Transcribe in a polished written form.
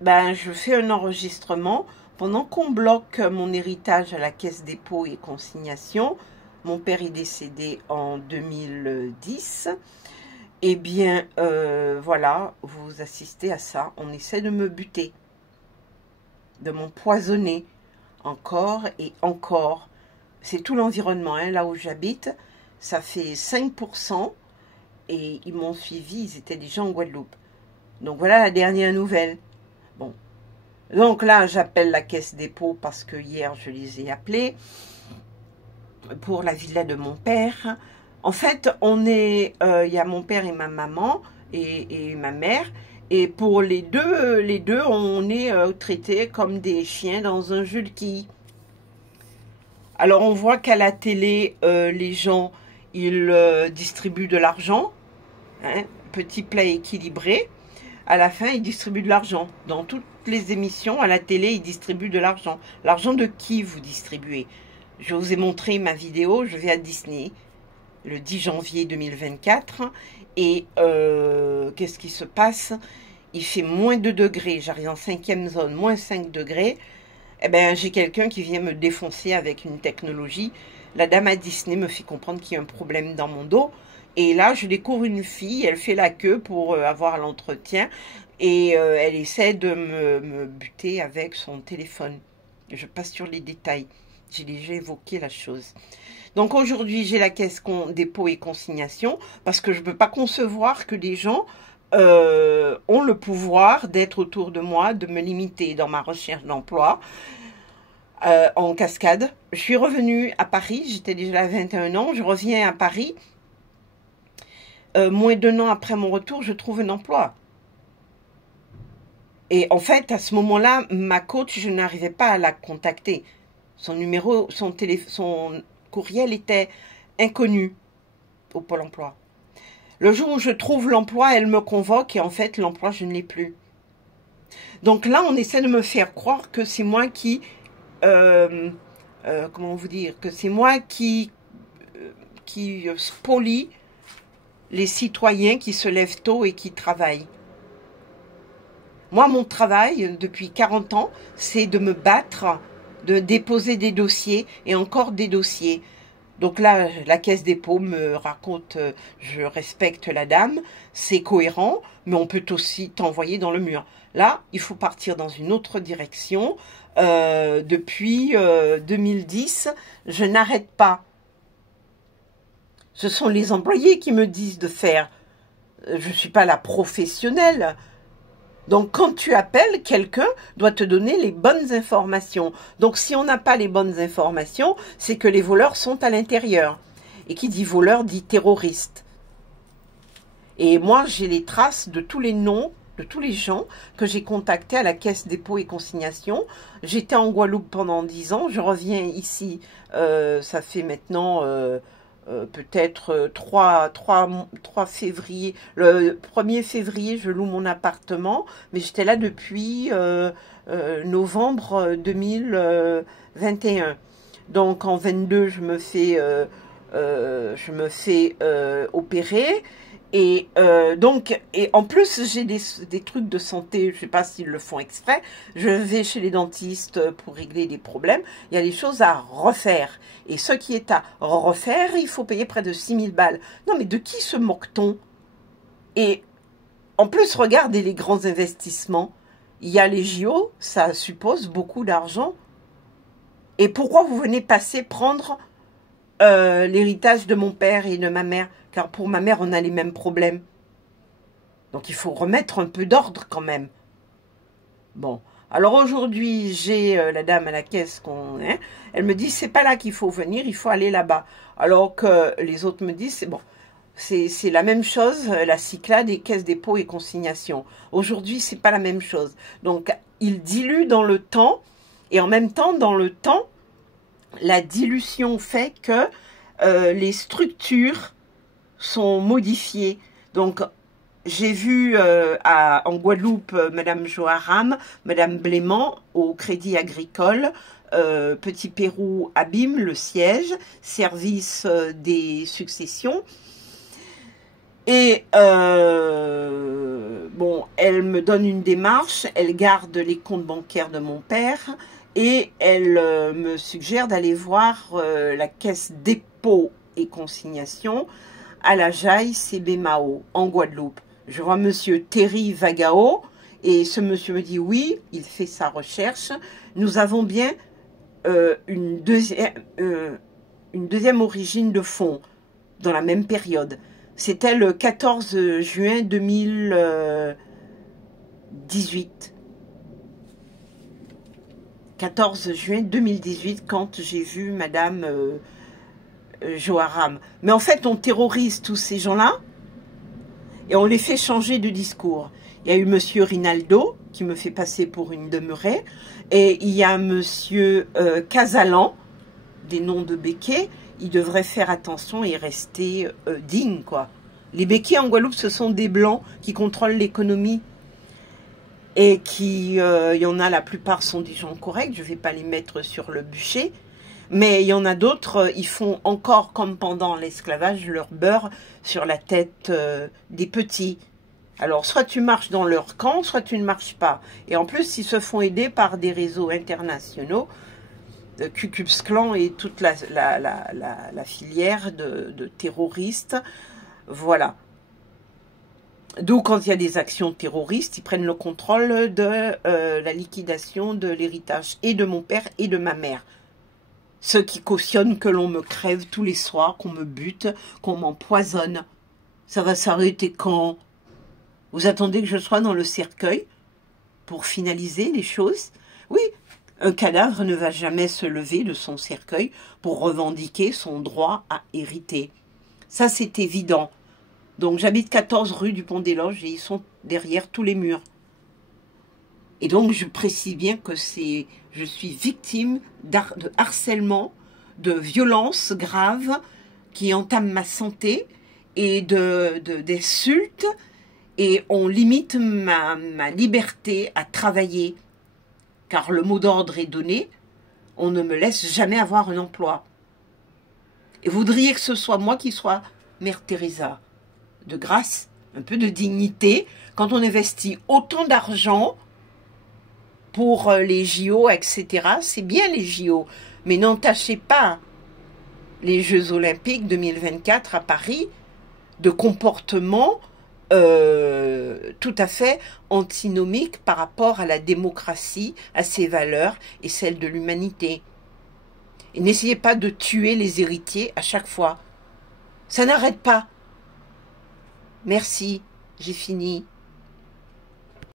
ben, je fais un enregistrement pendant qu'on bloque mon héritage à la Caisse dépôt et consignation. Mon père est décédé en 2010. Eh bien, voilà, vous assistez à ça. On essaie de me buter, de m'empoisonner encore et encore. C'est tout l'environnement, hein, là où j'habite. Ça fait 5% et ils m'ont suivi, ils étaient déjà en Guadeloupe. Donc voilà la dernière nouvelle. Bon, donc là j'appelle la Caisse dépôt parce que hier je les ai appelés pour la villa de mon père. En fait, il y a mon père et ma maman et ma mère. Et pour les deux, on est traités comme des chiens dans un jeu de quilles. Alors on voit qu'à la télé, les gens, ils distribuent de l'argent, hein, petit plat équilibré. À la fin, ils distribuent de l'argent. Dans toutes les émissions, à la télé, ils distribuent de l'argent. L'argent de qui vous distribuez? Je vous ai montré ma vidéo, je vais à Disney le 10 janvier 2024. Et qu'est-ce qui se passe? Il fait moins 2 degrés, j'arrive en 5e zone, moins 5 degrés. Eh ben, j'ai quelqu'un qui vient me défoncer avec une technologie. La dame à Disney me fait comprendre qu'il y a un problème dans mon dos. Et là, je découvre une fille, elle fait la queue pour avoir l'entretien. Et elle essaie de me buter avec son téléphone. Je passe sur les détails. J'ai déjà évoqué la chose. Donc aujourd'hui, j'ai la Caisse dépôt et consignation. Parce que je ne peux pas concevoir que des gens ont le pouvoir d'être autour de moi, de me limiter dans ma recherche d'emploi en cascade. Je suis revenue à Paris, j'étais déjà à 21 ans, je reviens à Paris. Moins d'1 an après mon retour, je trouve un emploi. Et en fait, à ce moment-là, ma coach, je n'arrivais pas à la contacter. Son numéro, son courriel était inconnu au Pôle emploi. Le jour où je trouve l'emploi, elle me convoque et en fait, l'emploi, je ne l'ai plus. Donc là, on essaie de me faire croire que c'est moi qui... comment vous dire? Que c'est moi qui spolie les citoyens qui se lèvent tôt et qui travaillent. Moi, mon travail, depuis 40 ans, c'est de me battre, de déposer des dossiers et encore des dossiers. Donc là, la Caisse dépôt me raconte, je respecte la dame, c'est cohérent, mais on peut aussi t'envoyer dans le mur. Là, il faut partir dans une autre direction. Depuis 2010, je n'arrête pas. Ce sont les employés qui me disent de faire. Je ne suis pas la professionnelle. Donc, quand tu appelles, quelqu'un doit te donner les bonnes informations. Donc, si on n'a pas les bonnes informations, c'est que les voleurs sont à l'intérieur. Et qui dit voleur dit terroriste. Et moi, j'ai les traces de tous les noms, de tous les gens que j'ai contactés à la Caisse dépôt et consignation. J'étais en Guadeloupe pendant 10 ans. Je reviens ici, ça fait maintenant... peut-être 3 février. Le 1er février, je loue mon appartement, mais j'étais là depuis novembre 2021. Donc en 22, je me fais opérer. Et donc, et en plus, j'ai des trucs de santé, je ne sais pas s'ils le font exprès. Je vais chez les dentistes pour régler des problèmes. Il y a des choses à refaire. Et ce qui est à refaire, il faut payer près de 6 000 balles. Non, mais de qui se moque-t-on? Et en plus, regardez les grands investissements. Il y a les JO, ça suppose beaucoup d'argent. Et pourquoi vous venez prendre l'héritage de mon père et de ma mère? Car pour ma mère, on a les mêmes problèmes. Donc, il faut remettre un peu d'ordre quand même. Bon. Alors, aujourd'hui, j'ai la dame à la caisse. Elle me dit, c'est pas là qu'il faut venir, il faut aller là-bas. Alors que les autres me disent, c'est bon. C'est la même chose, la Cyclade et Caisse dépôt et consignation. Aujourd'hui, c'est pas la même chose. Donc, il dilue dans le temps. Et en même temps, dans le temps, la dilution fait que les structures sont modifiées. Donc, j'ai vu en Guadeloupe Madame Joharam, Madame Blément au Crédit Agricole, Petit Pérou Abîme, le siège, service des successions. Et bon, elle me donne une démarche, elle garde les comptes bancaires de mon père et elle me suggère d'aller voir la caisse dépôt et consignation à la Jaille CB-Mao en Guadeloupe. Je vois monsieur Terry Vagao et ce monsieur me dit oui, il fait sa recherche. Nous avons bien une deuxième origine de fonds dans la même période. C'était le 14 juin 2018. 14 juin 2018, quand j'ai vu Madame Joharam. Mais en fait, on terrorise tous ces gens-là et on les fait changer de discours. Il y a eu Monsieur Rinaldo, qui me fait passer pour une demeurée, et il y a Monsieur Casalan, des noms de béquets. Il devrait faire attention et rester digne, quoi. Les béquets en Guadeloupe, ce sont des blancs qui contrôlent l'économie. Et qui, il y en a, la plupart sont des gens corrects, je ne vais pas les mettre sur le bûcher, mais il y en a d'autres, ils font encore comme pendant l'esclavage leur beurre sur la tête des petits. Alors, soit tu marches dans leur camp, soit tu ne marches pas. Et en plus, ils se font aider par des réseaux internationaux, Ku Klux Klan et toute la filière de terroristes. Voilà. Donc, quand il y a des actions terroristes, ils prennent le contrôle de la liquidation de l'héritage et de mon père et de ma mère. Ceux qui cautionnent que l'on me crève tous les soirs, qu'on me bute, qu'on m'empoisonne. Ça va s'arrêter quand? Vous attendez que je sois dans le cercueil pour finaliser les choses? Oui, un cadavre ne va jamais se lever de son cercueil pour revendiquer son droit à hériter. Ça, c'est évident. Donc, j'habite 14 rue du Pont des Loges et ils sont derrière tous les murs. Et donc, je précise bien que je suis victime de harcèlement, de violences graves qui entament ma santé et d'insultes. Et on limite ma liberté à travailler. Car le mot d'ordre est donné, on ne me laisse jamais avoir un emploi. Et vous voudriez que ce soit moi qui sois Mère Teresa. De grâce, un peu de dignité, quand on investit autant d'argent pour les JO, etc. C'est bien les JO, mais n'entachez pas les Jeux Olympiques 2024 à Paris de comportements tout à fait antinomiques par rapport à la démocratie, à ses valeurs et celles de l'humanité. Et n'essayez pas de tuer les héritiers à chaque fois. Ça n'arrête pas. Merci, j'ai fini.